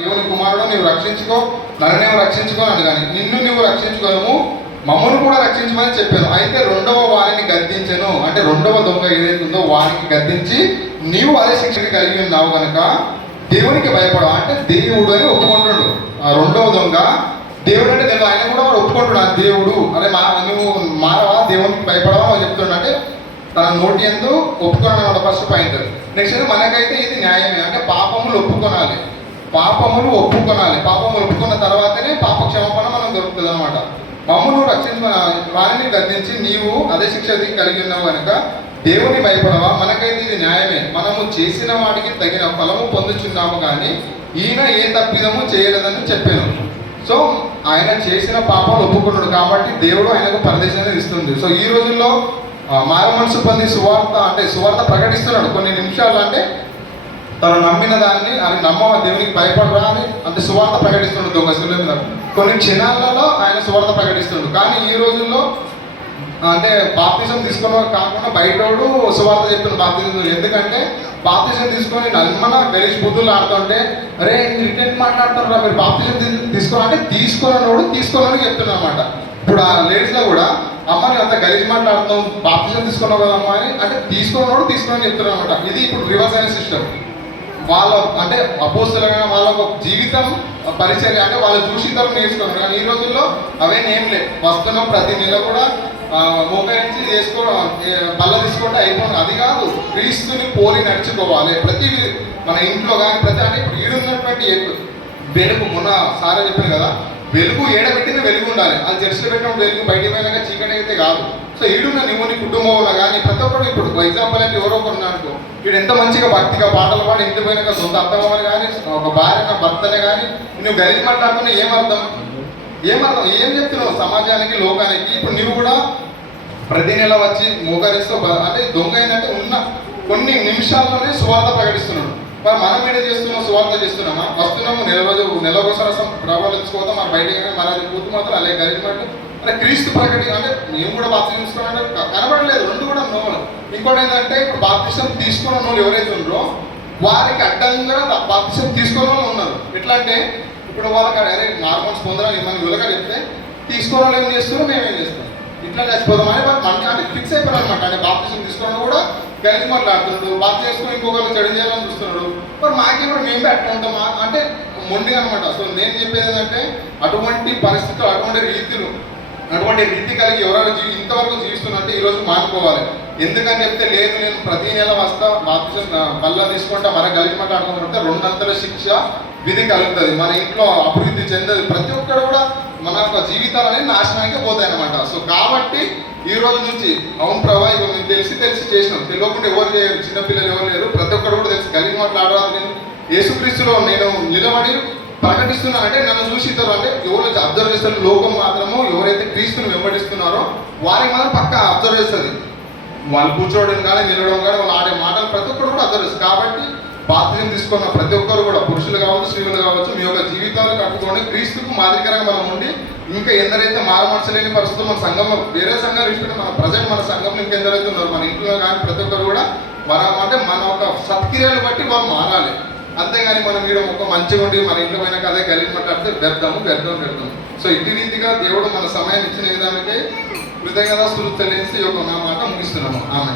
దేవుని కుమారుడు నువ్వు రక్షించుకో, నన్ను రక్షించుకో అని కానీ నిన్ను నువ్వు రక్షించుకోము, మమ్మల్ని కూడా రక్షించమని చెప్పాను. అయితే రెండవ వారిని గద్దించను, అంటే రెండవ దొంగ ఏదైతే ఉందో వారికి గద్దించి నీవు అదే శిక్షని కలిగి ఉన్నావు కనుక దేవునికి భయపడవు, అంటే దేవుడు అని ఒప్పుకుంటున్నాడు. ఆ రెండవ దొంగ దేవుడు అంటే నేను ఆయన కూడా వాడు ఒప్పుకుంటున్నాడు దేవుడు, అదే నువ్వు మారవా, దేవునికి భయపడవా అని చెప్తున్నాడు. అంటే తన నోటి ఎందు ఒప్పుకున్నాడు ఫస్ట్ పాయింట్. నెక్స్ట్ మనకైతే ఇది న్యాయమే, అంటే పాపములు ఒప్పుకొనాలి, పాపములు ఒప్పుకున్న తర్వాతనే పాప క్షమాపణ మనం దొరుకుతుంది అనమాట. మమ్మల్ని రక్షించ వారిని గద్దించి నీవు అదే శిక్ష కలిగి ఉన్నావు కనుక దేవుని భయపడవా, మనకైతే ఇది న్యాయమే, మనము చేసిన వాటికి తగిన ఫలము పొందుచున్నాము కానీ ఈయన ఏ తప్పిదము చేయలేదని చెప్పాను. సో ఆయన చేసిన పాపాలు ఒప్పుకున్నాడు కాబట్టి దేవుడు ఆయనకు పరదేశాన్ని ఇస్తుంది. సో ఈ రోజుల్లో మారు మనసు పొంది సువార్త ప్రకటిస్తున్నాడు. కొన్ని నిమిషాలు అంటే తను నమ్మిన దాన్ని అది నమ్మవ, దేవునికి భయపడరా అని అంటే సువార్త ప్రకటిస్తున్నాడు దొంగ శిలువ మీద. కొన్ని క్షణాలలో ఆయన సువార్త ప్రకటిస్తున్నాడు. కానీ ఈ రోజుల్లో అంటే బాప్తిజం తీసుకున్న కాకుండా బయటోడు సువార్త చెప్పిన బాప్తిజం. ఎందుకంటే బాప్తిజం తీసుకొని నమ్మన గలీజ్ బుద్ధులు ఆడుతుంటే అరే రిటర్న్ మాట్లాడతారు మీరు బాప్తిజం తీసుకోవాలంటే తీసుకోవాలని చెప్తున్నా అనమాట. ఇప్పుడు ఆ లేడీస్లో కూడా అమ్మని అంత గలీజ్ మాట్లాడుతున్నాం, బాప్తిజం తీసుకున్నావు కదా అమ్మ అని అంటే తీసుకోవాలని చెప్తున్నారు అనమాట. ఇది ఇప్పుడు రివర్స్ అయిన సిస్టమ్. వాళ్ళ అంటే అపోస్తలమైన వాళ్ళ ఒక జీవితం పరిచర్య అంటే వాళ్ళు చూసి తరం నేర్చుకున్నారు. కానీ ఈ రోజుల్లో అవేం లేదు. వస్తున్నాం ప్రతి నెల కూడా మోకరించి బల్ల తీసుకుంటే అయిపోయింది. అది కాదు, క్రీస్తుని పోలి నడుచుకోవాలి ప్రతి మన ఇంట్లో కానీ ప్రతి అంటే ఇప్పుడు ఈడున్నటువంటి వెలుగు మొన్న సారే చెప్పాను కదా, వెలుగు ఏడబెట్టిన వెలుగు ఉండాలి. అది చర్చలు పెట్టినప్పుడు వెలుగు బయట పోయినాక చీకటి అయితే కాదు. సో ఈడున్న నువ్వు నీ కుటుంబంలో కానీ ప్రతి ఒక్కరు ఇప్పుడు ఎగ్జాంపుల్ అంటే ఎవరో ఒకరు అనుకో, వీడు ఎంత మంచిగా భక్తిగా పాటలు పాడి ఇంటి పోయినాక సొంత అర్థమని కానీ ఒక భార్య భర్తనే కానీ నువ్వు గలిసి మాట్లాడుతున్నా ఏమర్థం ఏం చెప్తున్నావు సమాజానికి లోకానికి? ఇప్పుడు నువ్వు కూడా ప్రతి నెల వచ్చి మోకరిస్తూ అంటే దొంగ ఏంటంటే ఉన్న కొన్ని నిమిషాల్లోనే సువార్త ప్రకటిస్తున్నాడు. మరి మనం ఏదో చేస్తున్నాం, సువార్త చేస్తున్నామా? వస్తున్నాము నెలకోసారి ప్రబలించుకోవద్దాం మన బయటకి మన పూర్తి మాత్రం అలాగే కలిగినట్టు అంటే క్రీస్తు ప్రకటి అంటే మేము కూడా బాప్తిజం తీసుకోవాలంటే కనబడలేదు. రెండు కూడా నోలు. ఇంకోటి ఏంటంటే ఇప్పుడు బాప్తిజం తీసుకున్న వాళ్ళు ఎవరైతే ఉన్నారో వారికి అడ్డంగా బాప్తిజం తీసుకున్న వాళ్ళు ఉన్నారు. ఎట్లా అంటే ఇప్పుడు వాళ్ళకి అదే నార్మల్స్ పొందడం మనం యువగా చెప్తే తీసుకోవడం వాళ్ళు ఏం చేస్తున్నారో మేమేం చేస్తాం ఇట్లా చచ్చిపోదామని మనకి అంటే ఫిక్స్ అయిపోయారు అనమాట. అంటే బాప్తిజం తీసుకున్నా కూడా కలిసి మాట్లాడుతున్నాడు, బాప్తి చేసుకుని ఇంకొకరు చెడు చేయాలని చూస్తున్నాడు. మరి మాకేమో మేము అట్లా ఉంటాం అంటే మొండిగా అనమాట. సో నేను చెప్పేది ఏంటంటే అటువంటి పరిస్థితులు అటువంటి రీతి కలిగి ఎవరైనా ఇంతవరకు జీవిస్తున్నట్టే ఈరోజు మానుకోవాలి. ఎందుకని చెప్తే లేదు నేను ప్రతి నెల వస్తా బాప్తిజం బల్ల తీసుకుంటా మన కలిగి మాట్లాడుకుంటే 2 అంతల శిక్ష విధి కలుగుతుంది. మన ఇంట్లో అభివృద్ధి చెందదు. ప్రతి ఒక్కరు కూడా మన యొక్క జీవితాలు అనేది నాశనానికి పోతాయి అనమాట. సో కాబట్టి ఈ రోజు నుంచి అవును ప్రభా ఇవి మేము తెలిసి చేసినాం, తెలియకుండా ఎవరు లేరు, చిన్నపిల్లలు ఎవరు లేరు, ప్రతి ఒక్కరు కూడా తెలిసి కలిగి మాట్లాడరాదు. నేను యేసుక్రీస్తులో నేను నిలబడి ప్రకటిస్తున్నానంటే నన్ను చూసి ఇద్దరు అంటే ఎవరు అబ్జర్వ్ చేస్తారు లోకం మాత్రము ఎవరైతే క్రీస్తుని వెంబడిస్తున్నారో వారికి మాత్రం పక్కా అబ్జర్వ్ చేస్తుంది. వాళ్ళు కూర్చోవడం కానీ నిలవడం కానీ వాళ్ళు ఆడే మాటలు ప్రతి ఒక్కరు కూడా అబ్జర్వ్ చేస్తారు. కాబట్టి బాప్తిజం తీసుకున్న ప్రతి ఒక్కరు కూడా పురుషులు కావచ్చు స్త్రీలు కావచ్చు మీ యొక్క జీవితాలు కట్టుకోండి క్రీస్తుకు మాదిరికరంగా మనం ఉండి ఇంకా ఎందరైతే మారమర్చలేని పరిస్థితులు మన సంఘంలో వేరే సంఘాలు విడిచిపెట్టి మన ప్రజలు మన సంఘంలో ఇంకెందరైతే ఉన్నారు మన ఇంట్లో కానీ ప్రతి ఒక్కరు కూడా అంటే మన ఒక సత్క్రియలు బట్టి వాళ్ళు మారాలి. అంతేగాని మనం వీడు ఒక మంచిగా ఉండి మన ఇంట్లో పోయినా అదే కలిగి మాట్లాడితే వ్యర్థం. సో ఇటు రీతిగా దేవుడు మన సమయాన్ని ఇచ్చిన విధానికే కృతజ్ఞతాస్తుతులు చెల్లించి ఒక నా మాట ముగిస్తున్నాము. ఆమె